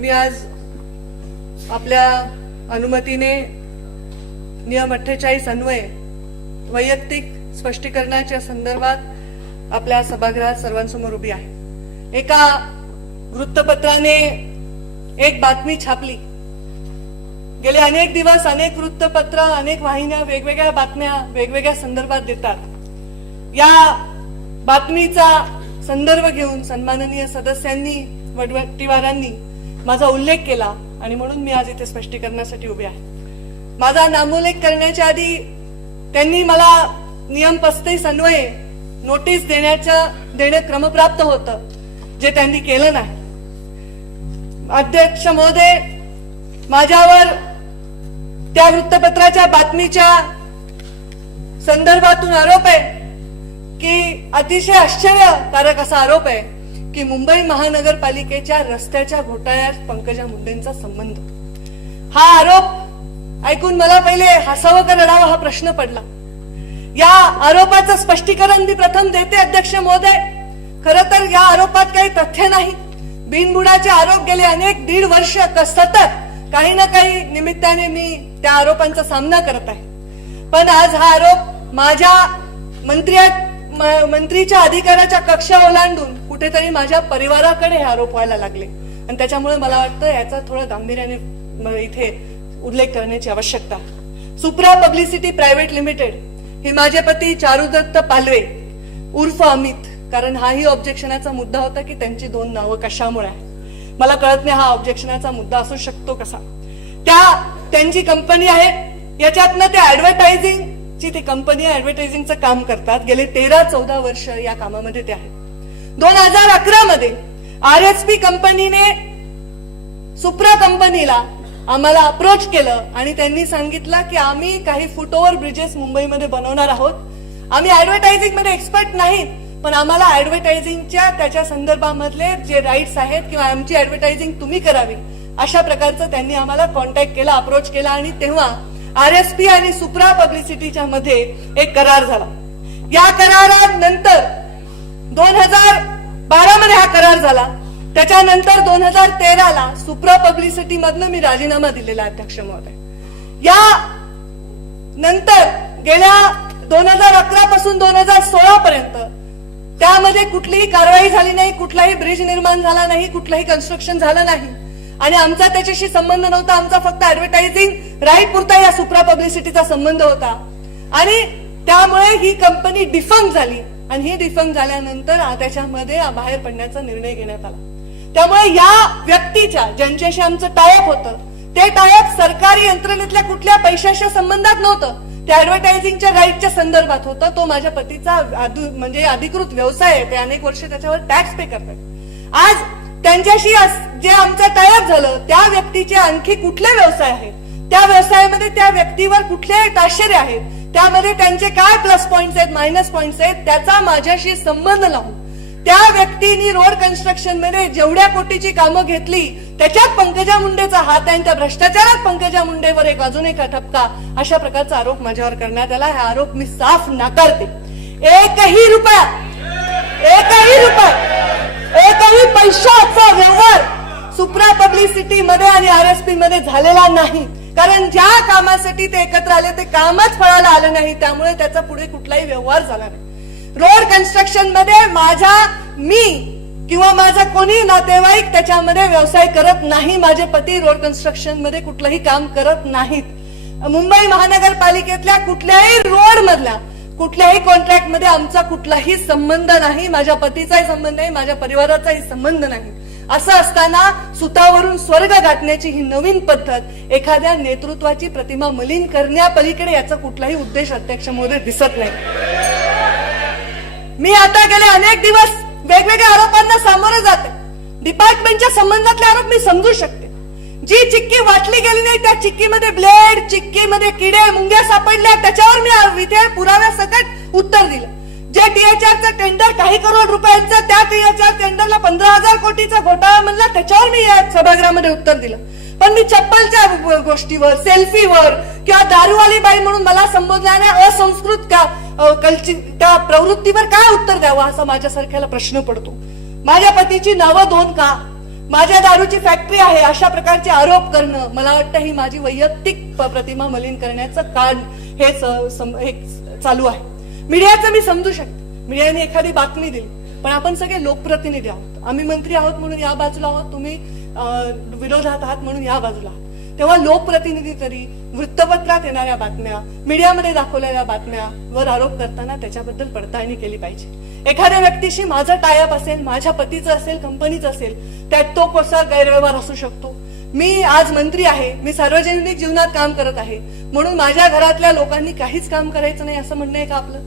मी आज आपल्या अनुमतीने नियम 48 अन्वये वैयक्तिक स्पष्टीकरणाच्या संदर्भात आपल्या सभागृहात सर्वांसमोर उभी आहे। एका वृत्तपत्राने एक बातमी छापली। गेले अनेक दिवस अनेक वृत्तपत्र अनेक वाहिन्या वेगवेगळ्या बातम्या वेगवेगळ्या संदर्भात देतात। या बातमीचा संदर्भ घेऊन सन्माननीय सदस्यांनी वटवाटीवारांनी माझा उल्लेख केला आणि म्हणून मी आज इथे स्पष्टीकरणासाठी उभे आहे। माझा नामोल्लेख करण्याच्या आधी त्यांनी मला नियम 35 अन्वये नोटीस देणे क्रमप्राप्त होतं, जे त्यांनी केलं नाही। अध्यक्ष महोदय, माझ्यावर त्या वृत्तपत्राच्या बातमीच्या संदर्भातून आरोप आहे की अतिशय आश्चर्यकारक असा आरोप आहे की मुंबई महानगरपालिकेच्या रस्त्याच्या घोटाळ्यात पंकजा मुंडेंचा संबंध। हा आरोप ऐकून मला पहिले हसावं का रडावं हा प्रश्न पडला। या आरोपाचं स्पष्टीकरण मी प्रथम देते अध्यक्ष महोदय। खरं तर या आरोपात काही तथ्य नाही। बिनबुडाचे आरोप गेले अनेक 1.5 वर्ष सतत काही ना काही निमित्ताने मी त्या आरोपांचा सामना करत आहे। पण आज हा आरोप माझ्या मंत्रीच्या अधिकाराच्या कक्षा ओलांडून कुठेतरी माझ्या परिवाराकडे हे आरोप व्हायला लागले आणि त्याच्यामुळे मला वाटतं याचा थोडा गांभीर्याने इथे उल्लेख करण्याची आवश्यकता आहे। सुप्रा पब्लिसिटी प्रायव्हेट लिमिटेड हे माझे पती चारुदत्त पालवे उर्फ अमित, कारण हाही ऑब्जेक्शनाचा मुद्दा होता की त्यांची 2 नावं कशामुळे आहे। मला कळत नाही हा ऑब्जेक्शनाचा मुद्दा असू शकतो कसा। त्यांची कंपनी आहे, याच्यातनं ते ऍडव्हर्टायझिंग ची ती कंपनी ऍडव्हर्टायझिंगचं काम करतात। गेले 13-14 वर्ष या कामामध्ये ते आहेत। 2011 मध्ये RSP कंपनीने सुप्रा कंपनीला आम्हाला अप्रोच केलं आणि त्यांनी सांगितलं की आम्ही काही फुटओव्हर ब्रिजेस मुंबईमध्ये बनवणार आहोत। आम्ही ऍडव्हर्टायझिंग मध्ये एक्सपर्ट नाहीत, पण आम्हाला ऍडव्हर्टायझिंगच्या त्याच्या संदर्भामधले जे राईट्स आहेत किंवा आमची ऍडव्हर्टायझिंग तुम्ही करावी अशा प्रकारचं त्यांनी आम्हाला कॉन्टॅक्ट केला, अप्रोच केला आणि तेव्हा RSP आणि सुप्रा पब्लिसिटीच्या मध्ये एक करार झाला। या करारानंतर 2012 मध्ये हा करार झाला। त्याच्यानंतर 2013ला सुप्रा पब्लिसिटी मधनं मी राजीनामा दिलेला अध्यक्ष महोदय। या नंतर गेल्या 2011 पासून 2016 पर्यंत त्यामध्ये कुठलीही कारवाई झाली नाही, कुठलाही ब्रिज निर्माण झाला नाही, कुठलंही कन्स्ट्रक्शन झालं नाही आणि आमचा त्याच्याशी संबंध नव्हता। आमचा फक्त ऍडव्हर्टायझिंग राईट पुरता या सुप्रा पब्लिसिटीचा संबंध होता आणि त्यामुळे ही कंपनी डिफंक्ट झाली आणि ही डिफंक्ट झाल्यानंतर त्याच्यामध्ये बाहेर पडण्याचा निर्णय घेण्यात आला। त्यामुळे या व्यक्तीच्या ज्यांच्याशी आमचं टायअप होतं ते टायअप सरकारी यंत्रणेतल्या कुठल्या पैशाच्या संबंधात नव्हतं, ते ऍडव्हर्टायझिंगच्या राईटच्या संदर्भात होतं। तो माझ्या पतीचा म्हणजे अधिकृत व्यवसाय आहे, ते अनेक वर्ष त्याच्यावर टॅक्स पे करतात। आज त्यांच्याशी जे आमचं टायअप झालं त्या व्यक्तीचे आणखी कुठले व्यवसाय आहेत, त्या व्यवसायामध्ये त्या व्यक्तीवर कुठले ताशेरे आहेत, त्यामध्ये त्यांचे काय प्लस पॉइंट्स आहेत मायनस पॉइंट्स आहेत, त्याचा माझ्याशी संबंध लावून त्या व्यक्तीने रोड कन्स्ट्रक्शन मध्ये जेवढ्या कोटीची कामं घेतली त्याच्यात पंकजा मुंडेचा हात आहे, त्या भ्रष्टाचारात पंकजा मुंडेवर एक अजून एक ठपका अशा प्रकारचा आरोप माझ्यावर करण्यात आला। हा आरोप मी साफ नाकारते। एकही पैशाचा व्यवहार सुप्रा पब्लिसिटी मध्ये आणि RSP मध्ये झालेला नाही, कारण ज्या कामासाठी ते एकत्र आले ते कामच फळाला आलं नाही, त्यामुळे त्याचा पुढे कुठलाही व्यवहार झाला नाही। रोड कन्स्ट्रक्शन मध्ये मी किंवा माझा कोणी नातेवाईक त्याच्यामध्ये व्यवसाय करत नाही। माझे पती रोड कन्स्ट्रक्शन मध्ये कुठलंही काम करत नाहीत। मुंबई महानगरपालिकेतल्या कुठल्याही रोड मधल्या कुठल्याही कॉन्ट्रॅक्ट मध्ये आमचा कुठलाही संबंध नाही। माझ्या पतीचाही संबंध नाही, माझ्या परिवाराचाही संबंध नाही। असं असताना सुतावरून स्वर्ग गाठण्याची ही नवीन पद्धत एखाद्या नेतृत्वाची प्रतिमा मलिन करण्यापलीकडे याचा कुठलाही उद्देश अध्यक्ष महोदय दिसत नाही। मी आता गेले अनेक दिवस वेगवेगळ्या आरोपांना सामोरे जाते। डिपार्टमेंटच्या संबंधातले आरोप मी समजू शकते। जी चिक्की वाटली गेली नाही त्या चिक्कीमध्ये ब्लेड, चिक्कीमध्ये किडे मुंग्या सापडल्या, त्याच्यावर मी इथे पुराव्यासकट उत्तर दिलं। जे THRचं टेंडर काही करोड रुपयांचं, त्या THR टेंडरला 15,000 कोटीचा घोटाळा म्हणला, त्याच्यावर मी या सभागृहामध्ये उत्तर दिलं। पण मी चप्पलच्या गोष्टीवर, सेल्फीवर किंवा दारूवाली बाई म्हणून मला संबोधल्याने असंस्कृत त्या प्रवृत्तीवर काय उत्तर द्यावं असा माझ्यासारख्याला प्रश्न पडतो। माझ्या पतीची नावं 2 का? माझ्या दारूची फॅक्टरी आहे अशा प्रकारचे आरोप करणं, मला वाटतं ही माझी वैयक्तिक प्रतिमा मलिन करण्याचं कारण हे चालू आहे. मीडियाचं मी समजू शकते, मीडियाने एखादी बातमी दिली, पण आपण सगळे लोकप्रतिनिधी आहोत. आम्ही मंत्री आहोत म्हणून या बाजूला आहोत, तुम्ही विरोधात आहात म्हणून या बाजूला आहात. तेव्हा लोकप्रतिनिधी तरी वृत्तपत्रात येणाऱ्या बातम्या, मीडियामध्ये दाखवलेल्या बातम्यावर आरोप करताना त्याच्याबद्दल पडताळणी केली पाहिजे. एखाद्या व्यक्तीशी माझं टायअप असेल, माझ्या पतीचं असेल, कंपनीचं असेल, त्यात तो कसा गैरव्यवहार असू शकतो. मी आज मंत्री आहे, मी सार्वजनिक जीवनात काम करत आहे म्हणून माझ्या घरातल्या लोकांनी काहीच काम करायचं नाही असं म्हणणं आहे का आपलं?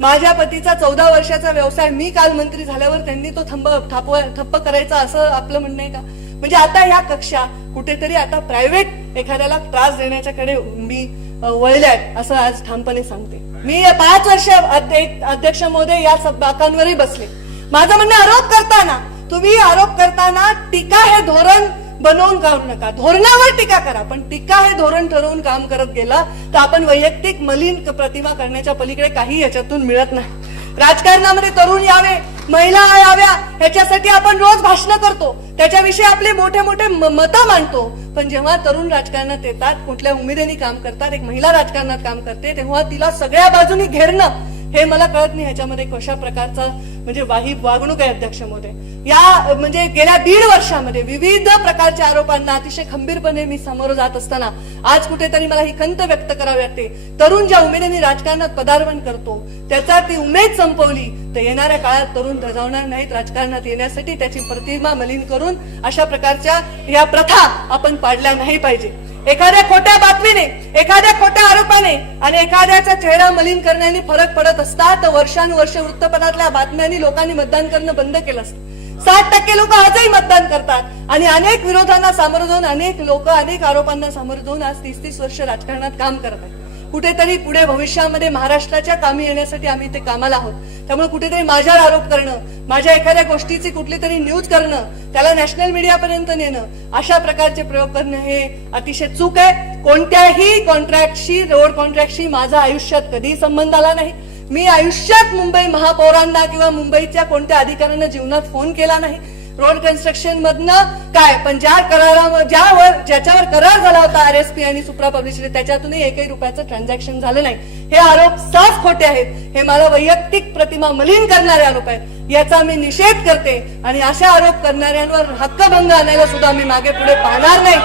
माझ्या पतीचा 14 वर्षाचा व्यवसाय मी काल मंत्री झाल्यावर त्यांनी तो ठप्प करायचा असं आपलं म्हणणं आहे का? म्हणजे आता ह्या कक्षा कुठेतरी आता प्रायव्हेट एखाद्याला त्रास देण्याच्याकडे मी वळल्यात असं आज ठामपणे सांगते. मी 5 वर्ष अध्यक्ष महोदय या बाकांवरही बसले. माझं म्हणणं, तुम्ही आरोप करताना टीका हे धोरण बनवून काढू नका. धोरणावर टीका करा, पण टीका हे धोरण ठरवून काम करत गेला तर आपण वैयक्तिक मलिन प्रतिमा करण्याच्या पलीकडे काही याच्यातून मिळत नाही. राजकारणामध्ये तरुण यावे, महिला याव्या ह्याच्यासाठी आपण रोज भाषण करतो, त्याच्याविषयी आपले मोठे मोठे मतं मांडतो, पण जेव्हा तरुण राजकारणात येतात, कुठल्या उमेदीने काम करतात, एक महिला राजकारणात काम करते, तेव्हा तिला सगळ्या बाजूनी घेरणं हे मला कळत नाही ह्याच्यामध्ये कशा प्रकारचा म्हणजे वागणूक आहे अध्यक्ष महोदय. या म्हणजे गेल्या 1.5 वर्षामध्ये विविध प्रकारच्या आरोपांना अतिशय खंबीरपणे मी सामोरं जात असताना आज कुठेतरी मला ही खंत व्यक्त करावी वाटते. तरुण ज्या उमेदीने राजकारणात पदार्पण करतो त्याचा ती उमेद संपवली तर येणाऱ्या काळात तरुण धजावणार नाहीत राजकारणात येण्यासाठी. त्याची प्रतिमा मलिन करून अशा प्रकारच्या या प्रथा आपण पाडल्या नाही पाहिजे. एखाद्या खोट्या बातमीने, एखाद्या खोट्या आरोपाने आणि एखाद्याचा चेहरा मलिन करण्याने फरक पडत असता तर वर्षानुवर्ष वृत्तपत्रातल्या बातम्यांनी लोकांनी मतदान करणं बंद केलं असतं. 60% लोक आजही मतदान करतात आणि अनेक विरोधांना सामोरं जाऊन अनेक लोक अनेक आरोपांना सामोरं जाऊन आज 30-30 वर्ष राजकारणात काम करत आहेत. कुठेतरी पुढे भविष्यामध्ये महाराष्ट्राच्या कामी येण्यासाठी आम्ही इथे कामाला आहोत. त्यामुळे कुठेतरी माझ्यावर आरोप करणं, माझ्या एखाद्या गोष्टीची कुठली तरी न्यूज करणं, त्याला नॅशनल मीडियापर्यंत नेणं, अशा प्रकारचे प्रयोग करणं हे अतिशय चूक आहे. कोणत्याही कॉन्ट्रॅक्टशी, रोड कॉन्ट्रॅक्टशी माझा आयुष्यात कधीही संबंध आला नाही. मी आयुष्यात मुंबई महापौरांना किंवा मुंबईच्या कोणत्या अधिकाऱ्यांना जीवनात फोन केला नाही. रोड कन्स्ट्रक्शन मधनं काय, पण ज्याच्यावर करार झाला होता आरएसपी आणि सुप्रा पब्लिसिटी त्याच्यातूनही 1 रुपयाचं ट्रान्झॅक्शन झालं नाही. हे आरोप साफ खोटे आहेत. हे मला वैयक्तिक प्रतिमा मलिन करणारे आरोप आहेत. याचा मी निषेध करते आणि अशा आरोप करणाऱ्यांवर हक्कभंग आणायला सुद्धा मी मागे पुढे पाहणार नाही.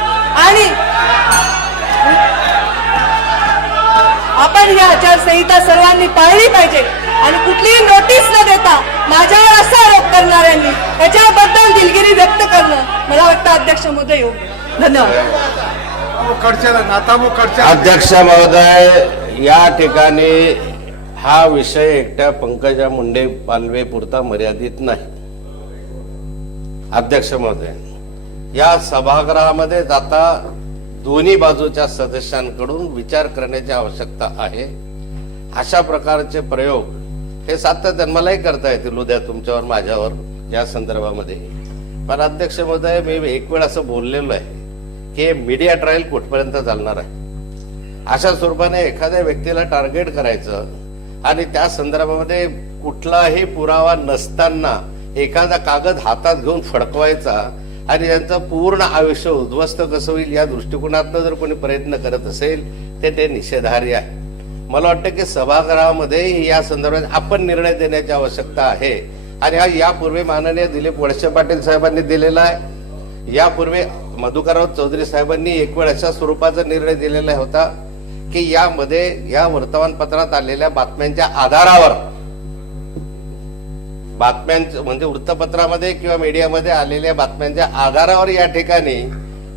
आणि आपण ही आचारसंहिता सर्वांनी पाळली पाहिजे आणि कुठलीही नोटीस न देता माझ्यावर असा आरोप करणाऱ्यांनी त्याच्याबद्दल दिलगिरी व्यक्त करणं मला वाटतं अध्यक्ष महोदय योग्य. धन्यवाद. अध्यक्ष महोदय, या ठिकाणी हा विषय एकट्या पंकजा मुंडे पालवे पुरता मर्यादित नाही. अध्यक्ष महोदय, या सभागृहामध्ये जाता दोन्ही बाजूच्या सदस्यांकडून विचार करण्याची आवश्यकता आहे. अशा प्रकारचे प्रयोग हे सातत्याने मलाही करता येतील उद्या तुमच्यावर माझ्यावर या संदर्भामध्ये. पण अध्यक्ष महोदय, मी एक वेळ असं बोललेलो आहे की मीडिया ट्रायल कुठपर्यंत चालणार आहे. अशा स्वरूपाने एखाद्या व्यक्तीला टार्गेट करायचं आणि त्या संदर्भामध्ये कुठलाही पुरावा नसताना एखादा कागद हातात घेऊन फडकवायचा आणि त्यांचं पूर्ण आयुष्य उद्ध्वस्त कसं होईल या दृष्टिकोनातून जर कोणी प्रयत्न करत असेल ते निषेधार्ह आहे. मला वाटतं की सभागृहामध्ये या संदर्भात आपण निर्णय देण्याची आवश्यकता आहे. आणि हा यापूर्वी माननीय दिलीप वळसे पाटील साहेबांनी दिलेला आहे. यापूर्वी मधुकरराव चौधरी साहेबांनी एक वेळ अशा स्वरूपाचा निर्णय दिलेला होता की यामध्ये या वर्तमानपत्रात आलेल्या बातम्यांच्या आधारावर, बातम्यांच्या म्हणजे वृत्तपत्रामध्ये किंवा मीडियामध्ये आलेल्या बातम्यांच्या आधारावर या ठिकाणी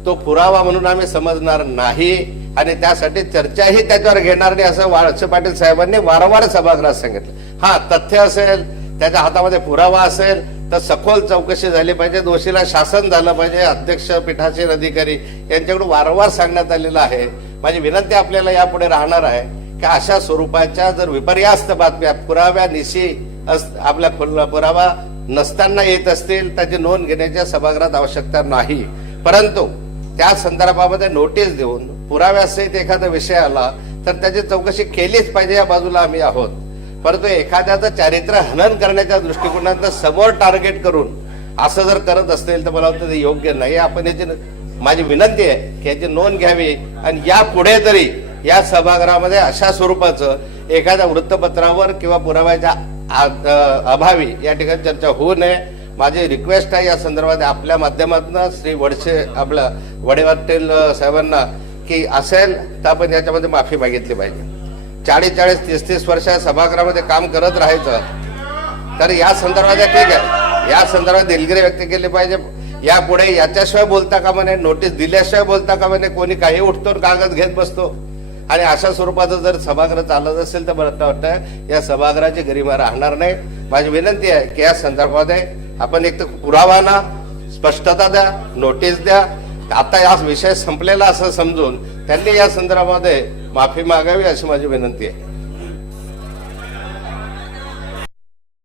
तो पुरावा म्हणून आम्ही समजणार नाही आणि त्यासाठी चर्चाही त्याच्यावर घेणार नाही असं वळसे पाटील साहेबांनी वारंवार सभागृहात सांगितलं. हा, तथ्य असेल, त्याच्या हातामध्ये पुरावा असेल तर सखोल चौकशी झाली पाहिजे, दोषीला शासन झालं पाहिजे. अध्यक्ष पीठासीन अधिकारी यांच्याकडून वारंवार सांगण्यात आलेलं आहे. माझी विनंती आपल्याला यापुढे राहणार आहे की अशा स्वरूपाच्या जर विपर्यास्त बातम्या पुराव्यानिशी आपल्या पुरावा नसताना येत असतील त्याची नोंद घेण्याच्या सभागृहात आवश्यकता नाही. परंतु त्या संदर्भामध्ये नोटीस देऊन पुराव्यासहित एखादा विषय आला तर त्याची चौकशी केलीच पाहिजे, या बाजूला आम्ही आहोत. परंतु एखाद्याचं चारित्र्य हनन करण्याच्या दृष्टिकोनातून समोर टार्गेट करून असं जर करत असतील तर मला वाटतं ते योग्य नाही. आपण याची माझी विनंती आहे की याची नोंद घ्यावी आणि यापुढे तरी या सभागृहामध्ये अशा स्वरूपाचं एखाद्या वृत्तपत्रावर किंवा पुराव्याच्या अभावी या ठिकाणी चर्चा होऊ नये. माझी रिक्वेस्ट आहे या संदर्भात आपल्या माध्यमातून श्री आपल्या वडेवाटेल साहेबांना की असेल तर आपण याच्यामध्ये माफी मागितली पाहिजे. 40-40, 30-30 वर्ष सभागृहामध्ये काम करत राहायचं तर या संदर्भात ठीक आहे, या संदर्भात दिलगिरी व्यक्त केली पाहिजे. यापुढे याच्याशिवाय बोलता कामा नये, नोटीस दिल्याशिवाय बोलता कामा नये. कोणी काही उठतो कागद घेत बसतो आणि अशा स्वरूपाचं जर सभागृह चालत असेल तर मला वाटतं या सभागृहाची गरिमा राहणार नाही. माझी विनंती आहे की या संदर्भामध्ये आपण एक तर पुरावाना स्पष्टता द्या, नोटीस द्या. आता या विषय संपलेला असं समजून त्यांनी या संदर्भामध्ये माफी मागावी अशी माझी विनंती आहे.